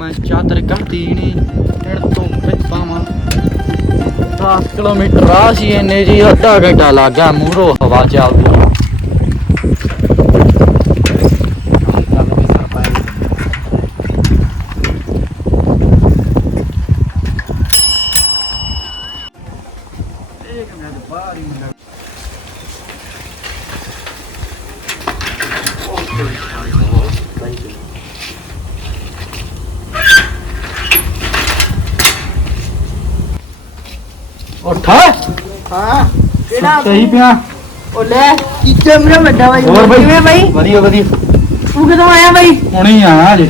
ਮੈਂ ਚਾਦਰ ਕੱਢਦੀ ਨਹੀਂ ਦਿਨ 10 ਕਿਲੋਮੀਟਰ ਰਾਹ ਸੀ ਇੰਨੇ ਜੀ, ਅੱਧਾ ਘੰਟਾ ਲੱਗ ਮੂਹਰੋਂ ਹਵਾ ਚੱਲਦੀ ਆ। ਉੱਠ। ਹਾਂ ਕਿਹੜਾ ਸਹੀ ਪਿਆ। ਉਹ ਲੈ ਕਿੱਥੇ ਮੇਰਾ ਵੱਡਾ ਬਾਈ? ਹੋਰ ਬਈ? ਕਿਵੇਂ ਬਾਈ? ਵਧੀਆ ਵਧੀਆ। ਤੂੰ ਕਿਦੋਂ ਆਇਆ ਬਾਈ? ਹੁਣੇ ਹੀ ਆਇਆ ਜੇ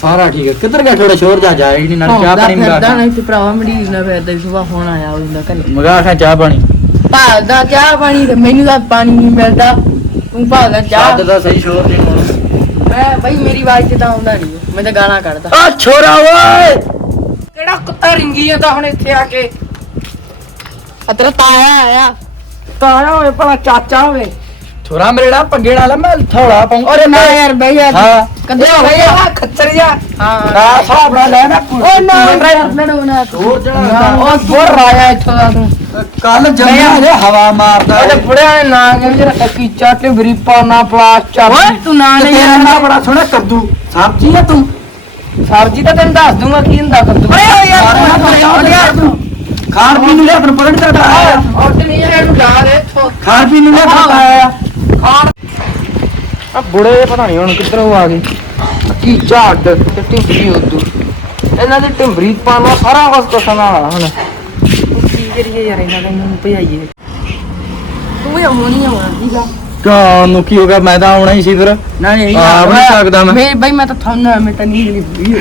ਸਾਰਾ ਠੀਕ ਹੈ ਕਿੱਧਰ ਗਿਆ ਥੋੜਾ ਸ਼ੋਰ ਜਾ ਜਾਏ ਨਹੀਂ ਨਾਲ ਚਾਹ ਪਾਣੀ ਮੰਗਾ ਫਿਰਦਾ ਨਹੀਂ ਤੇ ਭਰਾਵਾ ਮੜੀਰ ਨਾ ਫਿਰਦਾ ਸੀ ਸੁਬਾ ਹੁਣ ਆਇਆ ਹੁੰਦਾ ਘਰੇ। ਮੰਗਾ ਖਾ ਚਾਹ ਪਾਣੀ। ਭਾਲਦਾ ਚਾਹ ਪਾਣੀ ਤੇ ਮੈਨੂੰ ਤਾਂ ਪਾਣੀ ਨਹੀਂ ਮਿਲਦਾ। ਤੂੰ ਭਾਲਦਾ ਚਾਹ। ਦਾ ਸਹੀ ਸ਼ੋਰ ਨਹੀਂ ਹੋਣਾ। ਮੈਂ ਬਾਈ ਮੇਰੀ ਆਵਾਜ਼ ਚ ਤਾਂ ਆਉਂਦਾ ਨਹੀਂ। ਮੈਂ ਤਾਂ ਗਾਲਾਂ ਕੱਢਦਾ। ਆ ਛੋਰਾ ਓਏ! ਕਿਹੜਾ ਕੁੱਤਾ ਰਿੰਗੀ ਜਾਂਦਾ ਹੁਣ ਇੱਥੇ ਆ ਕੇ? ਆ ਤੇਰਾ ਤਾਇਆ ਆਇਆ। ਤਾਇਆ ਹੋਵੇ ਭਲਾ ਚਾਚਾ ਹੋਵੇ। ਛੋਰਾ ਮੇਰੇ ਨਾਲ ਪੰਗੇ ਨਾਲ ਮੈਂ ਥੋੜਾ ਪਾਉਂ। ਓਰੇ ਨਾ ਯਾਰ ਬਈ ਯਾਰ ਹਾਂ। ਕਦੇ ਹੋਵੇ ਆ ਖੱਤਰ ਜਾ। ਹਾਂ। ਨਾ ਹਿਸਾਬ ਨਾਲ ਲੈ ਨਾ ਓ ਨਾ। ਯਾਰ ਲੜੋ ਨਾ ਹੋਰ ਜਿਹੜਾ ਉਹ ਬੋਰ ਰਾਇਆ ਇੱਥੋਂ ਦਾ ਤੂੰ। ਕੱਲ ਜੰਮਿਆ ਹਲੇ ਹਵਾ ਮਾਰਦਾ। ਉਹਦੇ ਬੁੜਿਆਂ ਨੇ ਨਾਂ ਕਿ ਜਿਹੜਾ ਕੀ ਚਾਟੇ ਬਰੀਪਾ ਨਾ ਪਲਾਸ ਚਾ ਓਏ ਤੂੰ ਨਾਂ ਤੇ ਤੇਰਾ ਨਾਂ ਬੜਾ ਸੋਹਣਾ ਕੱਦੂ। ਸਬਜ਼ੀ ਆ ਤੂੰ। ਸਬਜੀ ਤਾਂ ਤੈਨੂੰ ਦੱਸ ਦੂੰਗਾ ਕੀ ਹੁੰਦਾ ਕਰ ਦੂੰ ਓਏ ਯਾਰ ਯਾਰ। ਤੂੰ ਖਾਣ ਪੀਣ ਨੂੰ ਲਿਆ ਫਿਰ ਪਲਟ ਕਰਦਾ ਆਇਆ। ਉੱਠ ਨਹੀਂ ਯਾਰ ਨੂੰ ਲਾ ਦੇ ਇੱਥੋਂ। ਖਾਣ ਪੀਣ ਨੂੰ ਲਿਆ ਫਿਰ ਆਇਆ। ਖਾਣ ਆ ਬੁੜੇ ਪਤਾ ਨਹੀਂ ਹੁਣ ਕਿੱਧਰੋਂ ਆ ਗਏ। ਕੀ ਝਾੜ ਤੇ ਟਿੰਬਰੀ ਉਦੋਂ। ਇਹਨਾਂ ਦੀ ਟਿੰਬਰੀ ਪਾਣਾ ਸਾਰਾ ਕੁਝ ਕਸਣਾ ਹੁਣ। ਕੀ ਕਰੀਏ ਯਾਰ ਇਹਨਾਂ ਦਾ ਨੂੰ ਭਜਾਈਏ। ਤੂੰ ਵੀ ਹੋਣੀ ਆਉਣਾ ਠੀਕਾ ਕਾ ਨੂੰ ਕੀ ਹੋ ਗਿਆ? ਮੈਂ ਤਾਂ ਆਉਣਾ ਹੀ ਸੀ ਫਿਰ। ਨਾ ਨਹੀਂ ਆ ਨਹੀਂ ਸਕਦਾ ਮੈਂ। ਮੈਂ ਬਈ ਮੈਂ ਤਾਂ ਥਾਨਾ ਮੈਂ ਤਾਂ ਨਹੀਂ ਲਈ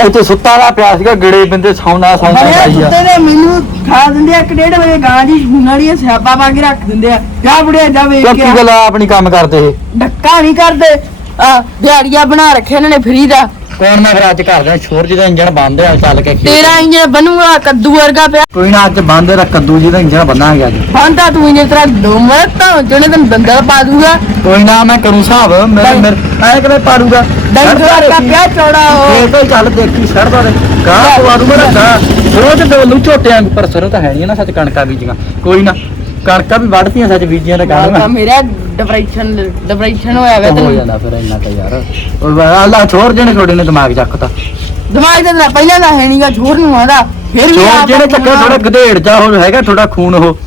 ਇੱਥੇ ਸੁੱਤਾ ਵਾਲਾ ਪਿਆ ਸੀਗਾ ਗੜੇ ਬੰਦੇ ਸੌਣਾ ਸੌਂਦਾ ਬੜੇ ਪਾਈ ਆ ਕੁੱਤੇ ਨੇ ਮੈਨੂੰ ਖਾ ਦਿੰਦੇ ਆ ਇੱਕ ਡੇਢ ਵਜੇ ਗਾਂ ਦੀ ਨਾਲੀਆਂ ਸਿਆਪਾ ਪਾ ਕੇ ਰੱਖ ਦਿੰਦੇ ਆ। ਜਾ ਬੁੜਿਆ ਜਾ ਵੇਖ ਕਿਉਂ ਕੇ ਕੀ ਆ। ਗੱਲ ਆ ਆਪਣੀ ਕੰਮ ਕਰਦੇ ਇਹ? ਡੱਕਾ ਨਹੀਂ ਕਰਦੇ। ਆ ਦਿਹਾੜੀਆਂ ਬਣਾ ਰੱਖੇ ਇਹਨਾਂ ਨੇ ਫਰੀ ਦਾ। ਕੌਣ ਮੈਂ ਫਿਰ ਅੱਜ ਘਰ ਦੇ ਛੋਰ ਜਿਹਦਾ ਇੰਜਣ ਬੰਦ ਆ ਚੱਲ ਕੇ। ਤੇਰਾ ਇੰਜਣ ਬਣੂਗਾ ਕੱਦੂ ਵਰਗਾ ਪਿਆ। ਕੋਈ ਨਾ ਅੱਜ ਬੰਦ ਰ ਕੱਦੂ ਜਿਹਦਾ ਇੰਜਣ ਬੰਨਾਂਗੇ ਅੱਜ। ਬੰਦਾ ਤੂੰ ਇੰਜਣ ਤੇਰਾ ਡੋਮਰ ਤਾਂ ਜਿਹੜੇ ਤੈਨੂੰ ਦੰਦਲ ਪਾ ਦੂਗਾ। ਕੋਈ ਨਾ ਮੈਂ ਕਰੂੰ ਹਿਸਾਬ ਮੇਰੇ ਮੇਰੇ ਐ ਕਿਵੇਂ ਪਾੜੂਗਾ ਡੰਗ ਵਰਗਾ ਪਿਆ ਚੌੜਾ ਉਹ। ਇਹ ਕੋਈ ਚੱਲ ਦੇਖੀ ਛੜਦਾ ਦੇ। ਗਾਹ ਪਵਾ ਦੂੰਗਾ ਨਾ ਗਾਹ ਰੋਜ਼ ਡੋਲੂ ਝੋਟਿਆਂ ਪਰ ਸਰੋਂ ਤਾਂ ਹੈ ਨਹੀਂ ਨਾ ਸੱਚ ਕਣਕਾਂ ਬੀਜੀਆਂ। ਕੋਈ ਨਾ ਕਣਕਾਂ ਵੀ ਵੱਢਤੀਆਂ ਸੱਚ ਬੀਜੀਆਂ ਤਾਂ ਤਾਂ ਕਣਕਾਂ ਮੇਰਾ ਡਿਪਰੈਸ਼ਨ ਡਿਪਰੈਸ਼ਨ ਹੋਇਆ ਵੇ ਹੋ ਤੈਨੂੰ। ਜਾਂਦਾ ਫਿਰ ਇੰਨਾ ਤਾਂ ਯਾਰ। ਉਹ ਅੱਲਾ ਛੋਰ ਜਿਹਨੇ ਤੁਹਾਡੇ ਨੇ ਦਿਮਾਗ ਚੱਕਤਾ। ਦਿਮਾਗ ਤੇ ਤਾਂ ਪਹਿਲਾਂ ਤਾਂ ਹੈ ਨਹੀਂਗਾ ਝੂਰ ਨੂੰ ਆਂਦਾ। ਫਿਰ ਵੀ ਛੋਰ ਆਪ ਜਿਹਨੇ ਆਪਣਾ- ਚੱਕਿਆ ਥੋੜਾ ਗਧੇੜ ਜਾ ਹੋ ਹੈਗਾ ਥੋੜਾ ਖੂਨ ਉਹ।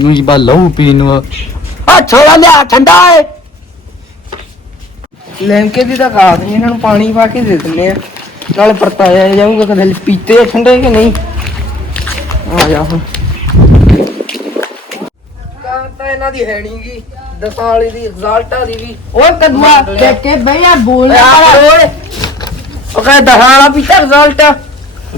ਨੂੰ ਜੀ ਬਾ ਲਹੂ ਪੀਣ ਨੂੰ। ਆ ਛੋਰਾ ਲਿਆ ਠੰਡਾ ਏ। ਲੈਂਕੇ ਦੀ ਤਾਂ ਖਾ ਦੇ ਇਹਨਾਂ ਨੂੰ ਪਾਣੀ ਪਾ ਕੇ ਦੇ ਦਿੰਦੇ ਆ। ਨਾਲੇ ਪਰਤਾਇਆ ਜਾਊਗਾ ਕਦੇ ਪੀਤੇ ਆ ਠੰਡੇ ਕਿ ਨਹੀਂ। ਆ ਜਾ ਹੁਣ। ਤਾਂ ਇਹਨਾਂ ਦੀ ਹੈ ਨਹੀਂਗੀ ਦਸਾਂ ਵਾਲੀ ਦੀ ਰਿਜ਼ਲਟਾਂ ਦੀ ਵੀ। ਓਏ ਕਦੂਆ ਦੇਖ ਕੇ ਬਈਆ ਬੋਲ ਓਏ ਉਹ ਕਹਿੰਦਾ ਦਸਾਂ ਵਾਲਾ ਪੀਤਾ ਰਿਜ਼ਲਟ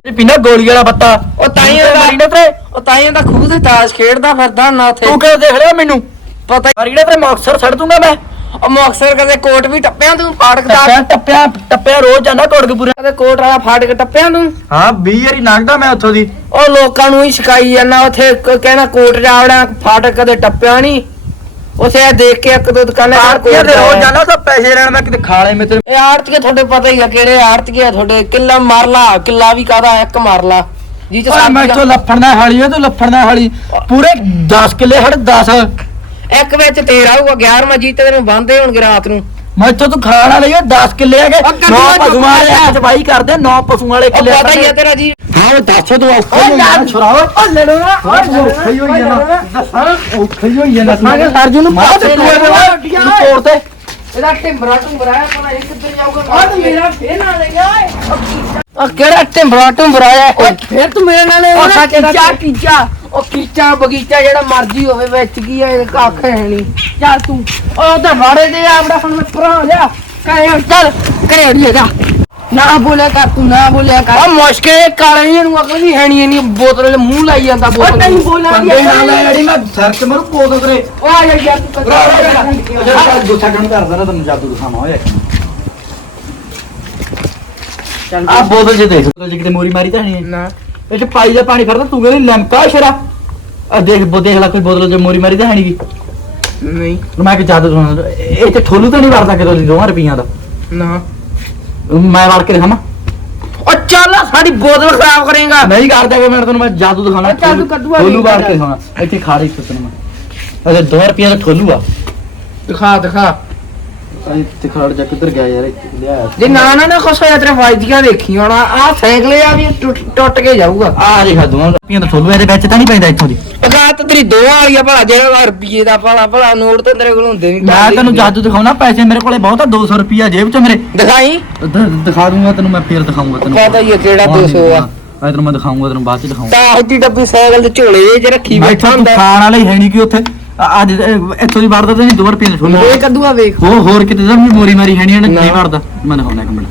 ਇਹ ਪੀਣਾ ਗੋਲੀ ਵਾਲਾ ਬੱਤਾ। ਉਹ ਤਾਈ ਮਾਰੀ ਨਾ ਤੇ ਉਹ ਤਾਈ ਦਾ ਖੂਹ ਤੇ ਤਾਸ਼ ਖੇਡਦਾ ਫਿਰਦਾ ਨਾ ਉੱਥੇ। ਤੂੰ ਕਿਉਂ ਦੇਖ ਰਿਹਾ ਮੈਨੂੰ? ਪਤਾ ਮਾਰੀ ਨਾ ਤੇ ਮੌਕਸਰ ਛੱਡ ਦੂੰਗਾ ਮੈਂ। ਉਹ ਮੌਕਸਰ ਕਦੇ ਕੋਟ ਵੀ ਟੱਪਿਆ ਤੂੰ ਫਾਟਕ ਦਾ। ਟੱਪਿਆ ਟੱਪਿਆ ਟੱਪਿਆ ਰੋਜ਼ ਜਾਂਦਾ ਕੋਟਕਪੂਰੇ। ਕਦੇ ਕੋਟ ਵਾਲਾ ਫਾਟਕ ਟੱਪਿਆ ਤੂੰ। ਹਾਂ 20 ਵਾਰੀ ਲੰਘਦਾ ਮੈਂ ਉੱਥੋਂ ਦੀ। ਉਹ ਲੋਕਾਂ ਨੂੰ ਹੀ ਸ਼ਿਕਾਈ ਜਾਂਦਾ ਉੱਥੇ ਕ- ਕਹਿਣਾ ਕੋਟ ਜਾਵੜਾ ਫਾਟਕ ਕਦੇ ਟੱਪਿਆ ਨਹੀਂ। ਉਥੇ ਇਹ ਦੇਖ ਕੇ ਇੱਕ ਦੋ ਦੁਕਾਨਾਂ ਤੇ ਆਰਤੀਆ ਦੇ ਰੋਜ਼ ਜਾਂਦਾ ਤਾਂ ਪੈਸੇ ਲੈਣ ਮੈਂ ਕਿਤੇ ਖਾਲੇ ਮੇ ਤੇ ਇਹ ਆੜਤੀਏ ਤੁਹਾਡੇ ਪਤਾ ਹੀ ਆ ਕਿਹੜੇ ਆੜਤੀਏ ਆ ਤੁਹਾਡੇ। ਕਿੱਲਾ ਮਾਰ ਲਾ ਕਿੱਲਾ ਵੀ ਕਾਦਾ ਇੱਕ ਮਾਰ ਲਾ। ਜੀ ਚ ਓਏ ਮੈਂ ਸੱਤ ਤੋਂ ਲੱਫੜਨਾ ਹਾਲੀ ਓ ਤੂੰ ਲੱਫੜਨਾ ਹਾਲੀ। ਪੂਰੇ 10 ਕਿੱਲੇ ਹੜ 10 ਇੱਕ ਵਿੱਚ ਤੇਰਾ ਹੋਊਗਾ 11ਵਾਂ ਜੀ ਤੇ ਤੈਨੂੰ ਬੰਦੇ ਹੋਣਗੇ ਰਾਤ ਨੂੰ। ਮੈਂ ਇੱਥੋਂ ਤੂੰ ਖਾਣਾ ਲਈ 10 ਕਿੱਲੇ ਹੈਗੇ ਉਹ 9 ਚੁੱਕ ਪਸ਼ੂਆਂ ਵਾਲੇ ਲਿਆ। ਚਵਾਈ ਕਰਦੇ 9 ਪਸ਼ੂਆਂ ਵਾਲੇ ਉਹ ਕਿੱਲੇ ਪਤਾ ਹੀ ਆ ਤੇਰਾ। ਜੀ। ਹਾਂ ਦੱਸੋ ਤੂੰ ਔਖਾ ਓਏ ਹੀ ਯਾਰ, ਛੁਰਾਓ ਉਹ ਲੜੋ ਨਾ ਔਖਾ ਹੀ ਹੋਈ ਜਾਂਦਾ ਦੱਸਾਂ ਔਖਾ ਹੀ ਹੋਈ ਜਾਂਦਾ ਮੈਂ ਕਿਹਾ ਸਰਜੂ ਨੂੰ ਮੈਂ ਪਾਸੇ ਤੇ ਤੂੰ ਲੈ ਇਹਦੇ ਨਾਲ ਤੂੰ ਤੋੜ ਤੇ ਇਹਦਾ ਟਿੰਬਰਾ ਟੁੰਬਰਾ ਹੈ ਪਤਾ ਨਹੀਂ ਕਿੱਧਰ ਜਾਊਗਾ ਉਹ ਮੇਰਾ। ਫੇਰ ਨਾਲ ਲੈ ਗਿਆ ਉਹ ਕਿਹੜਾ ਟਿੰਬਰਾ ਟੁੰਬਰਾ ਹੈ ਓਏ ਫੇਰ ਤੂੰ ਮੇਰੇ ਨਾਲ ਉਹ ਇਹਦਾ ਕੀਚਾ ਕੀਚਾ ਉਹ ਕੀਚਾ ਬਗੀਚਾ ਜਿਹੜਾ ਮਰਜ਼ੀ ਹੋਵੇ ਵਿੱਚ ਕੀ ਹੈ ਇਹ ਕੱਖ ਹੈ ਨਹੀਂ ਚੱਲ ਤੂੰ। ਉਹ ਤਾਂ ਵਾੜੇ ਦੇ ਆਪਦਾ ਹੁਣ ਮੈਂ ਪਰਾਂ ਜਾ। ਕਹੇ ਚੱਲ ਕਰੇ ਅੜੀਏ ਜਾ। ਨਾ ਬੋਲਿਆ ਕਰ ਤੂੰ ਨਾ ਬੋਲਿਆ ਕਰ। ਉਹ ਮੁਸ਼ਕਿਲ ਕਾਲੇ ਜਿਹੇ ਨੂੰ ਅਕਲ ਵੀ ਹੈ ਨਹੀਂ ਬੋਤਲ ਦੇ ਮੂੰਹ ਲਾਈ ਜਾਂਦਾ ਬੋਤਲ ਨਹੀਂ ਬੋਲਿਆ ਬੰਦੇ ਨਾਲ ਲੈ ਜਿਹੜੀ ਮੈਂ ਸਿਰ ਮਰੂ ਪੋਦ ਕਰੇ ਉਹ ਆ ਜਾ ਯਾਰ ਤੂੰ ਗੁੱਸਾ ਕਰਨ ਕਰਦਾ ਨਾ ਤੈਨੂੰ ਜਾਦੂ ਦਿਖਾਵਾਂ ਓਏ। ਚੱਲ ਆ ਬੋਤਲ ਚ ਦੇਖ। ਬੋਤਲ ਚ ਕਿਤੇ ਮੋਰੀ ਮਾਰੀ ਤਾਂ ਨਹੀਂ ਨਾ। ਇਹ ਚ ਪਾਈ ਦਾ ਪਾਣੀ ਫਿਰਦਾ ਤੂੰ ਕਹਿੰਦੀ ਲੰਕਾ ਸ਼ਰਾ। ਆ ਦੇਖ ਬੋ ਦੇਖ ਲੈ ਕੋਈ ਬੋਤਲ ਚ ਮੋਰੀ ਮਾਰੀ ਤਾਂ ਹੈ ਨਹੀਂ ਨਹੀਂ। ਮੈਂ ਕਿ ਜਾਦੂ ਇਹ ਤੇ ਠੋਲੂ ਤਾਂ ਨਹੀਂ ਵਰਦਾ ਕਿਦੋਂ ਦੀ 2 ਰੁਪਈਆਂ ਦਾ। ਨਾ। ਮੈਂ ਵੜ ਕੇ ਦਿਖਾਵਾਂ। ਉਹ ਚੱਲ ਸਾਡੀ ਬੋਤਲ ਖਰਾਬ ਕਰੇਗਾ। ਨਹੀਂ ਕਰਦਾ ਕਿ ਮੈਂ ਤੈਨੂੰ ਮੈਂ ਜਾਦੂ ਦਿਖਾਉਣਾ। ਅੱਛਾ, ਤੂੰ ਕੱਦੂਆ ਠੋਲੂ ਵੜ ਕੇ ਦਿਖਾਉਣਾ। ਇੱਥੇ ਖਾ ਰਹੀ ਤੈਨੂੰ ਮੈਂ। ਅਰੇ 2 ਰੁਪਏ ਦਾ ਠੋਲੂ ਆ। ਦਿਖਾ ਦਿਖਾ। ਇੱਥੇ ਖੜ ਜਾ ਕਿੱਧਰ ਗਿਆ ਯਾਰ ਇੱਥੇ ਲਿਆ। ਜੇ ਨਾ ਨਾ ਨਾ ਖੁਸ਼ ਹੋਇਆ ਤੇਰੇ ਵਾਜਦੀਆਂ ਦੇਖੀ ਹੋਣਾ ਆ ਸਾਈਕਲ ਆ ਵੀ ਟੁੱਟ ਟੁੱਟ ਕੇ ਜਾਊਗਾ। ਆ ਦੇਖਾ 2 ਰੁਪਏ ਦਾ ਠੋਲੂ ਇਹਦੇ ਵਿੱਚ ਤਾਂ ਨਹੀਂ ਪੈਂਦਾ ਇੱਥੋਂ ਦੀ। ਪਗਾ ਤਾਂ ਤੇਰੀ ਦੋ ਵਾਲੀਆਂ ਭਲਾ ਜਿਹੜਾ ਰੁਪਈਏ ਦਾ ਭਲਾ ਭਲਾ ਨੋਟ ਤਾਂ ਤੇਰੇ ਕੋਲ ਹੁੰਦੇ ਨਹੀਂ। ਮੈਂ ਤੈਨੂੰ ਜਾਦੂ ਦਿਖਾਉਣਾ ਪੈਸੇ ਮੇਰੇ ਕੋਲੇ ਬਹੁਤ ਆ 200 ਰੁਪਿਆ ਜੇਬ ਚ ਮੇਰੇ। ਦਿਖਾਈ? ਦ- ਦਿਖਾ ਦੂੰਗਾ ਤੈਨੂੰ ਮੈਂ ਫੇਰ ਦਿਖਾਉਂਗਾ ਤੈਨੂੰ। ਕਹਦਾ ਇਹ ਕਿਹੜਾ 200 ਆ। ਮੈਂ ਤੈਨੂੰ ਮੈਂ ਦਿਖਾਉਂਗਾ ਤੈਨੂੰ ਬਾਅਦ ਚ ਦਿਖਾਉਂਗਾ ਤਾਂ ਅੱਧੀ ਡੱਬੀ ਸਾਈਕਲ ਦੇ ਝੋਲੇ ਜੇ ਰੱਖੀ ਬੈਠਾ ਹੁੰਦਾ। ਖਾਣ ਵਾਲਾ ਹੀ ਹੈ ਨਹੀਂ ਕਿ ਉੱਥੇ? ਅੱਜ ਇਹ- ਇੱਥੋਂ ਦੀ ਵੜਦਾ ਤੇ ਨਹੀਂ 2 ਰੁਪਏ ਦਾ ਠੋਲੂ ਵੇ ਕੱਦੂਆ ਵੇਖ। ਹੋਰ ਹੋਰ ਕਿਤੇ ਤਾਂ ਵੀ ਮੋਰੀ ਮਾਰੀ ਹੈ ਇਹਨੇ ਨਾ। ਨਹੀਂ ਵੜਦਾ। ਮੈਂ ਦਿਖਾਉਣਾ ਇੱਕ ਮਿੰਟ।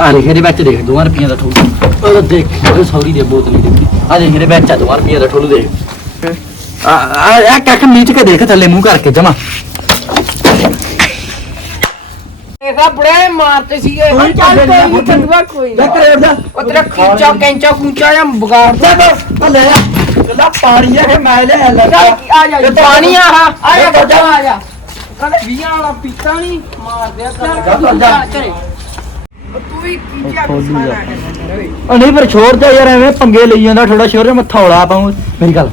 ਆ ਦੇਖ ਇਹਦੇ ਵਿੱਚ ਦੇਖ 2 ਰੁਪਏ ਦਾ ਠੋਲੂ। ਉਹ ਦੇਖ ਇਹ ਸੌਰੀ ਦੀ ਬੋਤਲ ਹੀ ਦੇਖ। ਆ ਦੇਖ ਇਹਦੇ ਵਿੱਚ 2 ਰੁਪਏ ਦਾ ਠੋਲੂ ਦੇਖ। ਆ ਆ ਕੱਖ ਨੀਚ ਕੇ ਦੇਖ ਥੱਲੇ ਮੂੰਹ ਕਰਕੇ ਜਮਾ। ਇਹਦਾ ਬੜੇ ਮਾਰਤੇ ਸੀਗੇ। ਕੋਈ ਚੱਲ ਕੋਈ ਨਹੀਂ, ਕੋਈ ਲੈ ਨੀ। ਕਰੇੜ ਦਾ ਉਹ ਤੇਰਾ ਖੀਚਾ ਕੈਂਚਾ ਕੂਚਾ ਜਾਂ ਬਗਾੜ ਲੈ ਬਸ ਆ ਲੈ ਆ। ਕੱਲਾ ਪਾਣੀ ਆ ਇਹ ਮੈਂ ਲੈ ਲੈ ਚੱਲ ਆ ਜਾ ਇਹ ਤਾਂ- ਪਾਣੀ ਆ ਆ ਆ ਜਾ ਇਹ ਤਾਂ ਬੱਚਾ ਆ ਜਾ। ਕਹਿੰਦੇ 20 ਵਾਲਾ ਪੀਤਾ ਨਹੀਂ ਮਾਰ ਦਿਆ ਚੱਲ, ਚੱਲ, ਜਾ। ਚਲੇ। ਤੂੰ ਵੀ ਕੀਚਾ ਖੋਲੀ ਗੁੱਸਾ ਜਾ। ਨਾ ਕਰ ਉਹ ਨਹੀਂ ਪਰ ਛੋੜ ਜਾ ਯਾਰ ਐਵੇਂ ਪੰਗੇ ਲਈ ਜਾਂਦਾ ਥੋੜਾ ਸ਼ੋਰ ਮੱਥਾ ਹੌਲਾ ਪਾਉਂ। ਮੇਰੀ ਗੱਲ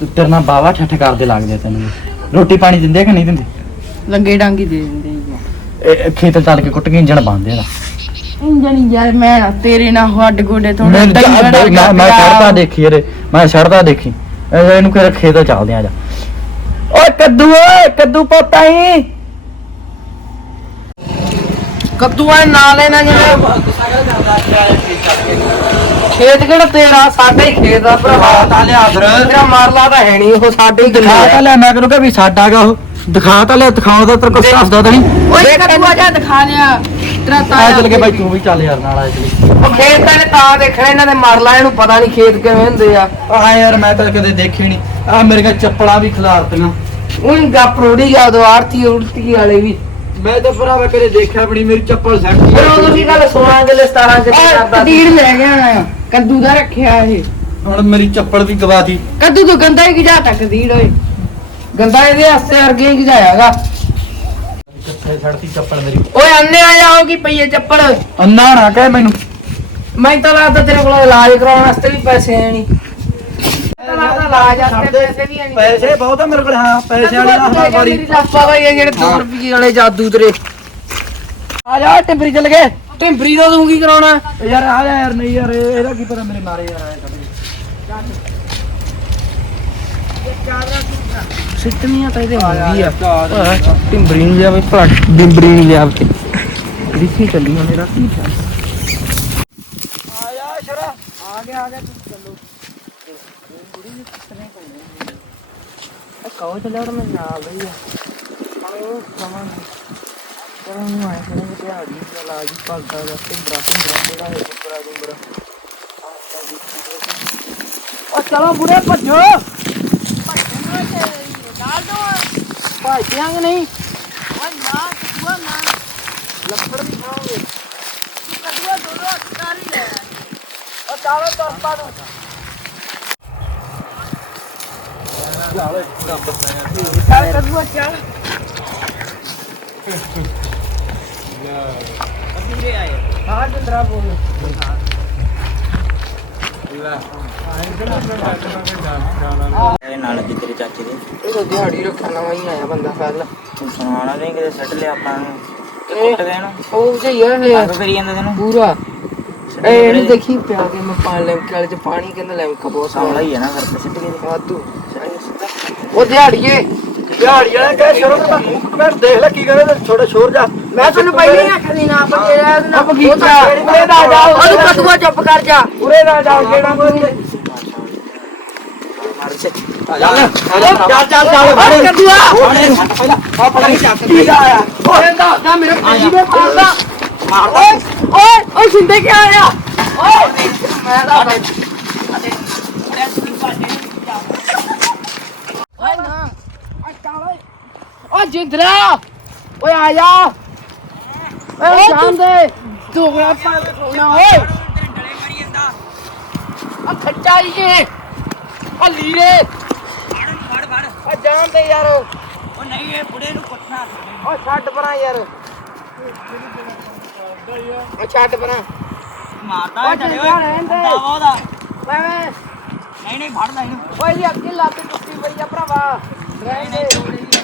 ਤੂੰ ਤੇਰੇ ਨਾਲ ਬਾਵਾ ਠੱਠ ਕਰਦੇ ਲੱਗਦੇ ਆ ਤੈਨੂੰ। ਰੋਟੀ ਪਾਣੀ ਦਿੰਦੇ ਆ ਕਿ ਨਹੀਂ ਦਿੰਦੇ? ਲੰਗੇ ਡਾਂਗੀ ਦੇ ਦਿੰਦੇ ਇਹ- ਇਹ ਖੇਤ ਚੱਲ ਕੇ ਕੁੱਟ ਕੇ ਇੰਜਣ ਬੰਨਦੇ ਆ। ਇੰਜਣ ਯਾਰ ਮੈਂ ਨਾ ਤੇਰੇ ਨਾਲ ਹੱਡ ਗੋਡੇ ਥੋੜਾ ਮੈਂ ਮੈਂ ਮੈਂ ਛੜਦਾ ਦੇਖੀ ਇਹਦੇ ਮੈਂ ਛੜਦਾ ਦੇਖੀ। ਇਹ ਇਹਨੂੰ ਕਿਹੜਾ ਖੇਤ ਚੱਲਦੇ ਆ ਜਾ। ਓਏ ਕੱਦੂ ਓਏ ਕੱਦੂ ਪੋਤਾਈ ਕੱਦੂਆਂ ਨਾਲ ਇਹਨਾਂ ਜਿਵੇਂ ਖੇਤ ਕਿਹੜਾ ਤੇਰਾ? ਸਾਡਾ ਹੀ ਖੇਤ ਆ ਭਰਾਵਾ। ਤਾਂ ਲਿਆ ਫਿਰ। ਤੇਰਾ ਮਾਰਲਾ ਤਾਂ ਹੈ ਨਹੀਂ ਉਹ ਸਾਡੇ ਹੀ ਦਿਖਾ ਤਾਂ ਲਿਆ ਮੈਂ ਕਰੂੰਗਾ ਵੀ ਸਾਡਾ ਗਾ ਉਹ? ਦਿਖਾ ਤਾਂ ਲਿਆ ਦਿਖਾਉ ਤਾਂ ਤੇਰੇ ਕੋਲ ਹੱਸਦਾ ਤਾਂ ਨਹੀਂ। ਓਏ ਕੱਦੂਆ ਜਾ ਦਿਖਾ ਲਿਆ। ਤੇਰਾ ਆ ਤਾਇਆ ਚੱਲ ਕੇ ਭਾਈ ਤੂੰ ਵੀ ਚੱਲ ਯਾਰ ਨਾਲ ਆ ਚੱਲ। ਉਹ ਖੇਤ ਤਾਂ ਨੇ ਤਾਂ ਦੇਖਣਾ ਇਹਨਾਂ ਦੇ ਮਾਰਲਾ ਇਹਨੂੰ ਪਤਾ ਨਹੀਂ ਖੇਤ ਕਿਵੇਂ ਹੁੰਦੇ ਆ। ਆ ਯਾਰ ਮੈਂ ਤਾਂ ਕਦੇ ਦੇਖੀ ਨਹੀਂ। ਆ ਮੇਰੀਆਂ ਚੱਪਲਾਂ ਵੀ ਖਿਲਾਰਤੀਆਂ। ਉਹਨ ਗੱਪ ਰੋੜੀ ਜਾ ਦੋ ਆਰਤੀ ਉੜਤੀ ਵਾਲੇ ਵੀ। ਮੈਂ ਤਾਂ ਭਰਾਵਾ ਕਦੇ ਦੇਖਿਆ ਬਣੀ ਮੇਰੀ ਚੱਪਲ ਸੈੱਟ ਫਿਰ ਉਹ ਤੁਸੀਂ ਗੱਲ 16 ਕਿਲੇ 17 ਕਿਲੇ ਕਰਦਾ ਕਦੀੜ ਲੈ ਗਿਆ ਨਾ ਕੱਦੂ ਦਾ ਰੱਖਿਆ ਇਹ। ਹੁਣ ਮੇਰੀ ਚੱਪਲ ਵੀ ਗਵਾਤੀ ਕੱਦੂ ਤੋਂ ਗੰਦਾ ਹੀ ਗਿਜਾ ਤਾ ਕਦੀੜ ਓਏ। ਗੰਦਾ ਇਹਦੇ ਹੱਸੇ ਵਰਗੇ ਹੀ ਗਿਜਾਇਆਗਾ ਕਿੱਥੇ ਛੱਡਤੀ ਚੱਪਲ ਮੇਰੀ? ਓਏ ਅੰਨੇ ਆ ਜਾਓਗੀ ਪਈਏ ਚੱਪਲ? ਅੰਨਾ ਨਾ ਕਹਿ ਮੈਨੂੰ। ਮੈਂ ਤਾਂ ਲੱਗਦਾ ਤੇਰੇ ਕੋਲ ਇਲਾਜ ਕਰਾਉਣ ਵਾਸਤੇ ਵੀ ਪੈਸੇ ਹੈ ਨਹੀਂ। ਤਾਂ ਲੱਗਦਾ ਇਲਾਜ ਵਾਸਤੇ ਪੈਸੇ ਵੀ ਹੈ ਨਹੀਂ। ਪੈਸੇ ਬਹੁਤ ਆ ਮੇਰੇ ਕੋਲ ਹਾਂ ਪੈਸੇ ਵਾਲੀ ਨਾ ਹਰ ਵਾਰੀ ਲਾਪਾ ਗਏ ਜਿਹੜੇ 2 ਰੁਪਏ ਵਾਲੇ ਜਾਦੂ ਤੇਰੇ। ਆ ਜਾ ਟੈਂਪਰੀ ਚੱਲ ਗਏ। ਟਿੰਬਰੀ ਦਾ ਤੂੰ ਕੀ ਕਰਾਉਣਾ? ਯਾਰ ਆ ਜਾ ਯਾਰ ਨਹੀਂ ਯਾਰ ਇਹ- ਇਹਦਾ ਕੀ ਪਤਾ ਮੇਰੇ ਮਾਰੇ ਯਾਰ ਆਏ ਕਦੇ ਸਿੱਟਣੀਆਂ ਤਾਂ ਇਹਦੇ ਹੁੰਦੀ ਆ। ਆ ਟਿੰਬਰੀ ਨੂੰ ਜਾਵੇ ਭਲਾ ਡਿੰਬਰੀ ਨੂੰ ਜਾਵੇ ਰਿੱਖੀ ਚੱਲੀ ਹੁਣ ਮੇਰਾ ਕੀ ਚੱਲ ਜਾ ਸ਼ਰਾ। ਆ ਗਿਆ ਆ ਗਿਆ ਤੂੰ ਚੱਲੋ। ਕਹੋ ਚੱਲਿਆ ਤਾਂ ਮੈਂ ਨਾਲ ਲਈ ਆ। ਉਹ ਸਮਾਂ ਚਲੋ ਨੂੰ ਆਇਆ ਕਰਾਂ ਕਿ ਦਿਹਾੜੀ ਦਾ ਇਲਾਜ ਹੀ ਭਗਦਾ ਦਾ ਟਿੰਬਰਾ ਟਿੰਬਰਾ ਜਿਹੜਾ ਹੈ ਟਿੰਬਰਾ ਟਿੰਬਰਾ ਉਹ ਚਲੋ ਬੁੜੇ ਭੱਜੋ। ਭੱਜਾਂਗੇ ਨਹੀਂ ਲੱਕੜ ਵੀ ਖਾਓਗੇ ਉਹ ਚਾਲੋ ਦੋਸਤਾਂ ਨੂੰ ਚੱਲ ਕੱਦੂਆ ਚੱਲ ਹਾਂ ਜਿੰਦਰਾ ਬੋਲ ਇਹ ਨਾਲ ਜੀ ਤੇਰੇ ਚਾਚੇ ਦੇ। ਇਹ ਤਾਂ ਦਿਹਾੜੀ ਰੱਖਣ ਨਵਾਂ ਹੀ ਆਇਆ ਬੰਦਾ ਕੱਲ ਤੂੰ ਸੁਣਾਉਣਾ ਨਹੀਂ ਕਿਤੇ ਸੱਟ ਲਿਆ ਆਪਾਂ ਨੂੰ। ਤੇ ਕੁੱਟ ਗਏ ਨਾ ਉਹ ਸਹੀ ਹੈ ਇਹ। ਤੰਗ ਕਰੀ ਜਾਂਦਾ ਤੈਨੂੰ। ਪੂਰਾ। ਇਹ ਨਹੀਂ ਦੇਖੀ ਪਿਆ ਕੇ ਮੈਂ ਪਾਣੀ ਲੈ ਕੇ ਵਾਲੇ ਚ ਪਾਣੀ ਕਹਿੰਦਾ ਲੈ ਕੇ ਬਹੁਤ ਹੀ ਹੈ ਨਾ ਫਿਰ ਸਿੱਟ ਕੇ ਵਾਧੂ। ਉਹ ਦਿਹਾੜੀਏ। ਦਿਹਾੜੀ ਵਾਲਾ ਕਹਿ ਸ਼ਰੋ ਤੇ ਮੂੰਹ ਮੈਂ ਦੇਖ ਲੈ ਕੀ ਕਰੇ ਛੋਟਾ ਸ਼ੋਰ ਜਾ। ਮੈਂ ਤੁਹਾਨੂੰ ਪਹਿਲਾਂ ਹੀ ਆਖਿਆ ਸੀ ਨਾ ਪੱਕੇ ਰਹਿ ਨਾ ਬਗੀਚਾ, ਉਰੇ ਨਾ ਜਾਓ। ਉਹਨੂੰ ਕੱਦੂਆ ਚੁੱਪ ਕਰ ਜਾ। ਉਰੇ ਨਾ ਜਾ ਕਿਹੜਾ ਕੋਈ ਚੱਲ ਚੱਲ ਚੱਲ ਚੱਲ ਕੱਦੂਆ ਆ ਪਤਾ ਨਹੀਂ ਚੱਕ ਕੀ ਆਇਆ ਓਏ ਦਾ ਮੇਰੇ ਭਾਈ ਦੇ ਮਾਰਦਾ। ਓਏ ਓਏ ਓਏ ਸਿੰਦੇ ਕੀ ਆਇਆ? ਓਏ। ਮੈਂ ਦਾ ਓਏ ਨਾ ਆ ਚਾਲੇ ਓ ਜਿੰਦਰਾ। ਓਏ ਆ ਜਾ। ਓਏ ਜਾਨ ਦੇ। ਦੋਗਲਾ ਪਾ ਨਾ ਓਏ। ਆ ਖੱਚਾ ਹੀ ਇਹ ਆ ਲੀਰੇ ਫੜ ਫੜ ਆ ਜਾਨ ਦੇ ਯਾਰ। ਉਹ ਨਹੀਂ ਇਹ ਬੁੜੇ ਨੂੰ ਪੁੱਛਣਾ ਓ ਛੱਡ ਪਰਾਂ ਯਾਰ। ਓ ਛੱਡ ਪਰਾਂ। ਮਾਰਦਾ ਜਿੰਦਾ ਰਹਿਣ ਦੇ। ਓਏ ਉਹਦਾ। ਵੇ ਵੇ ਨਹੀਂ ਨਹੀਂ ਫੜਦਾ ਇਹਨੂੰ। ਓਏ ਇਹ ਅੱਗੇ ਲੱਤ ਟੁੱਟੀ ਪਈ ਆ ਭਰਾਵਾ। ਰਹਿਣ ਦੇ।